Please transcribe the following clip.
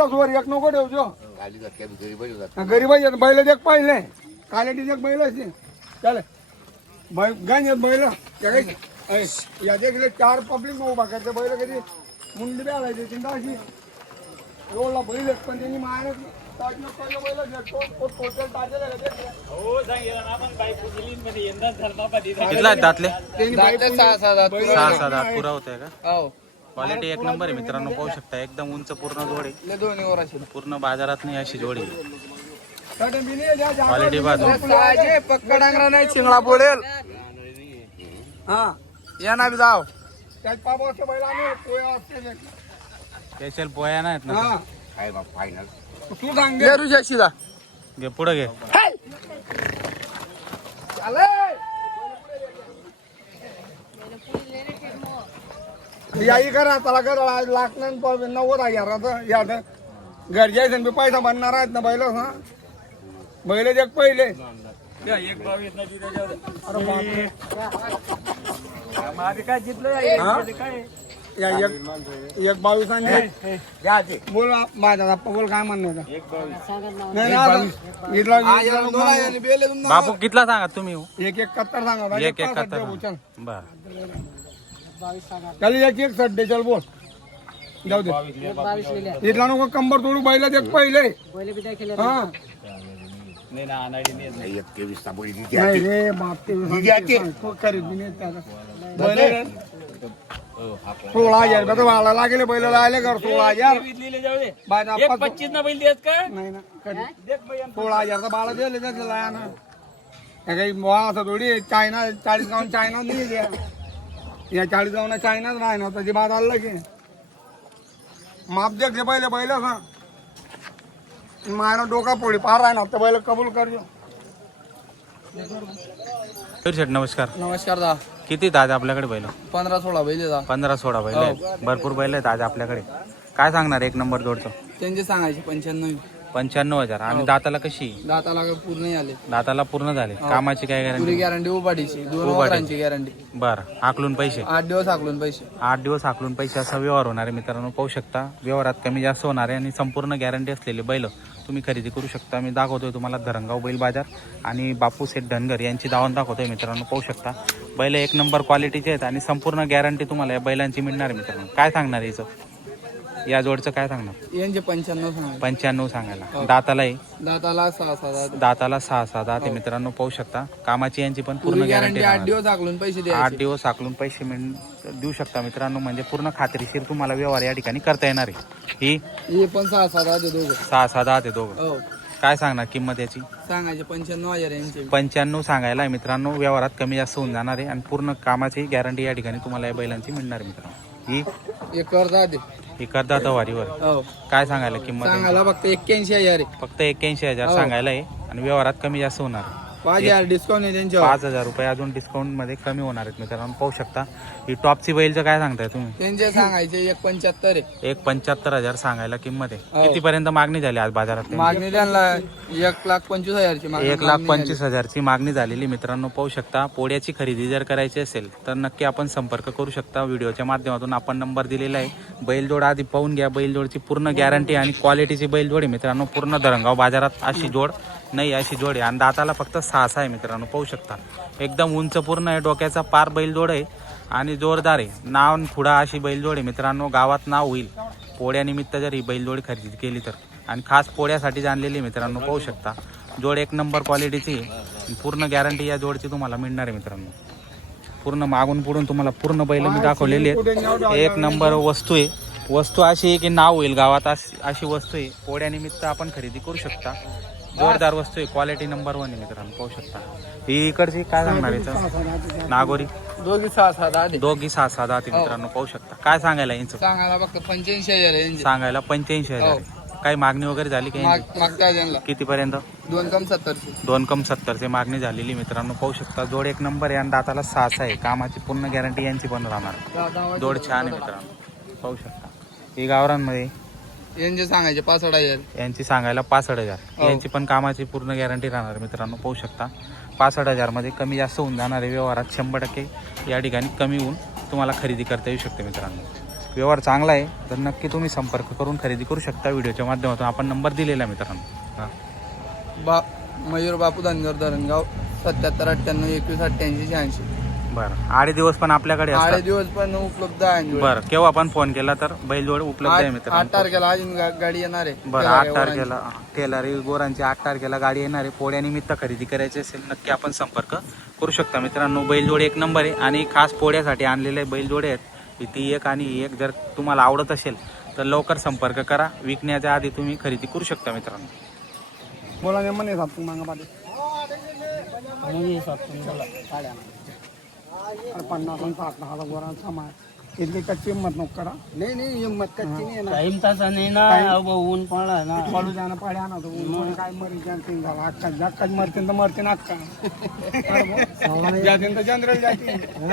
वर एक नको ठेवतो गरीब बैल देख पाहिले क्वालिटी देख बैल चल गंज बैल या देखले 4 पब्लिक उभा करते बैल कधी मुंडी बी चिंता अशी रोडला बैल पण त्यांनी मारत कितला आहेत दातले 6-7 दात पुरा होत आहे का? क्वालिटी एक नंबर आहे मित्रांनो, पाहू शकता एकदम उंच पूर्ण जोडी, पूर्ण बाजारात नाही अशी जोडी क्वालिटी पक्का नाही चिंगळा पडेल हा या ना जाव स्पेशल पोया नाहीत ना तू सांग घे पुढे घे. याही करा त्याला करा 1,90,000 या गरजेचं बी पैसा बनणार आहेत ना बैल हा बैल जग पहिले काय जितलं एक 22 बोल माझा बोल काय म्हणणं बापू कितला सांगा तुम्ही? 171 सांगा 171 बर. चल 1 सड्डे चल बोल जाऊ दे इथला नको कंबर तोडू बैल देख पहिले हा नाही रे बाप 16,000 रुपये वाढला लागले बैल आले कर 16,000 25 ना बैल देत का नाही ना 16,000 बाळा दिले त्याला ना काही असं थोडी चायना 40 गाऊन चायना नाही द्या या 40 गाऊन चायनाच नाही ना त्याची बात आलं की माप देखले पहिले बैल हा मायना डोका पोळी पार आहे ना तर बैल कबूल करજો. नमस्कार. नमस्कार दा किती दादा आपल्याकडे बैल? 15-16 बैल 15-16 बैल आहेत. भरपूर बैल आहेत आज आपल्याकडे. काय सांगणार एक नंबर जोडचं? त्यांचे सांगायचे 95,000 आणि दाताला कशी? दाताला पूर्ण आले, दाताला पूर्ण झाले. कामाची काय पुरी गॅरंटी? गॅरंटी उपाडीची 2 वरांची गॅरंटी. बरं. आकलून पैसे 8 दिवस आकलून पैसे 8 दिवस आकलून पैसे असा व्यवहार होणार आहे मित्रांनो, पाहू शकता. व्यवहारात कमी जास्त होणार आहे आणि संपूर्ण गॅरंटी असलेले बैल तुम्ही खरेदी करू शकता. मी दाखवतोय तुम्हाला धरणगाव बैल बाजार आणि बापू सेठ धनगर यांची दावण दाखवतोय मित्रांनो, पाहू शकता. बैल एक नंबर क्वालिटीचे आहेत आणि संपूर्ण गॅरंटी तुम्हाला या बैलांची मिळणार आहे मित्रांनो. काय सांगणार याचं? या जोडचं काय सांगणार? यांचे 95 सांगायचे. 95 सांगायला. दाताला आहे? दाताला 6-7 दाताला 6-6 दात आहे मित्रांनो, पाहू शकता. कामाची यांची पण पूर्ण गॅरंटी. 8 दिवस आकलून पैसे 8 दिवस आकलून पैसे देऊ शकता मित्रांनो, म्हणजे पूर्ण खात्रीशीर तुम्हाला व्यवहार या ठिकाणी करता येणार आहे. ही पण 6-7 दोघं 6-6 दात आहे दोघं. काय सांगणार किंमत याची? सांगायचे 95,000 यांचे. 95 सांगायला आहे मित्रांनो, व्यवहारात कमी जास्त होऊन जाणार आहे आणि पूर्ण कामाची गॅरंटी या ठिकाणी तुम्हाला या बैलांची मिळणार आहे मित्रांनो. ही एक करता दे ही करदात वारीवर. काय सांगायला किंमत? सांगायला फक्त 81,000 फक्त 81,000 सांगायला आहे आणि व्यवहारात कमी जास्त होणार आहे. 5,000 डिस्काउंट आहे त्यांच्यावर. 5,000 रुपये अजून डिस्काउंट मध्ये कमी होणार आहेत मित्रांनो, पाहू शकता. ही टॉपची बैलचं काय सांगताय तुम्ही? त्यांचे सांगायचे 175 आहे. 1,75,000 सांगायला किंमत आहे. कितीपर्यंत मागणी झाली आज बाजारात? मागणी त्यांना 1,25,000 ची 1,25,000 मागणी झालेली मित्रांनो, पाहू शकता. पोळ्याची खरेदी जर करायची असेल तर नक्की आपण संपर्क करू शकता. व्हिडिओच्या माध्यमातून आपण नंबर दिलेला आहे. बैलजोड आधी पाहून घ्या. बैलजोडची पूर्ण गॅरंटी आणि क्वालिटीची बैलजोड आहे मित्रांनो. पूर्ण धरणगाव बाजारात अशी जोड नाही अशी जोड आहे आणि दाताला फक्त 6 आहे मित्रांनो, पाहू शकता. एकदम उंच पूर्ण आहे, डोक्याचा पार बैलजोड आहे आणि जोरदार आहे. नाव पुढा अशी बैलजोड आहे मित्रांनो, गावात नाव होईल पोळ्यानिमित्त जर ही बैलजोड खरेदी केली तर. आणि खास पोळ्यासाठी आणलेली मित्रांनो, पाहू शकता. जोड एक नंबर क्वालिटीची, पूर्ण गॅरंटी या जोडची तुम्हाला मिळणार आहे मित्रांनो. पूर्ण मागून पुढून तुम्हाला पूर्ण बैल मी दाखवलेली आहेत. एक नंबर वस्तू आहे. वस्तू अशी आहे की नाव होईल गावात अशी वस्तू आहे. पोळ्यानिमित्त आपण खरेदी करू शकता. जोरदार वस्तू आहे, क्वालिटी नंबर 1 आहे मित्रांनो, पाहू शकता. ही इकडची काय सांगणार याचं? नागोरी दोघी 6-7 दोघी 6-6 दात मित्रांनो, पाहू शकता. काय सांगायला यांचं? सांगायला फक्त 85,000 आहे यांचे. सांगायला 85,000. काही मागणी वगैरे झाली की मागता त्यांना कितीपर्यंत? 2,70,000 मागणी झालेली मित्रांनो, पाहू शकता. जोड एक नंबर आहे आणि दाताला 6 आहे. कामाची पूर्ण गॅरंटी यांची पण राहणार. जोड छान आहे मित्रांनो, पाहू शकता. ही गावरांमध्ये यांचे सांगायचे 65,000. यांची सांगायला 65,000. यांची पण कामाची पूर्ण गॅरंटी राहणार मित्रांनो, पाहू शकता. 65,000 मध्ये कमी जास्त होऊन जाणार आहे. व्यवहारात 100% या ठिकाणी कमी होऊन तुम्हाला खरेदी करता येऊ शकते मित्रांनो. व्यवहार चांगला आहे, तर नक्की तुम्ही संपर्क करून खरेदी करू शकता व्हिडिओच्या माध्यमातून. आपण नंबर दिलेला आहे मित्रांनो. हां मयूर बापू धनगर धरणगाव 7798218886. बरं. 8 दिवस पण आपल्याकडे 8 असतात. दिवस पण उपलब्ध आहे. बरं, केव्हा पण फोन केला तर बैलजोड उपलब्ध आहे 8 मित्रांनो. तारखेला अजून गाडी येणार आहे. बरं, 8 तारखेला टेलरी गोरांची 8 तारखेला गाडी येणार आहे. पोळ्यानिमित्त खरेदी करायची असेल नक्की आपण संपर्क करू शकता मित्रांनो. बैलजोड एक नंबर आहे आणि खास पोळ्यासाठी आणलेले बैलजोडे आहेत. ती एक आणि ही एक जर तुम्हाला आवडत असेल तर लवकर संपर्क करा. विकण्याच्या आधी तुम्ही खरेदी करू शकता मित्रांनो. बोला ने म्हणे सात मागा पाठी 50 आणि 60 गोरा सामान इतकी कच्ची हिंमत नको करा. नाही हिंमत कच्ची नाही ना. टाइम तासा नाही ना. ऊन पडला ना. पडू जाणं पाड्या ना तो ऊन काय मरी जातील झाला अक्का मरतील तर मरतील अक्का जातील तर जनरल जातील.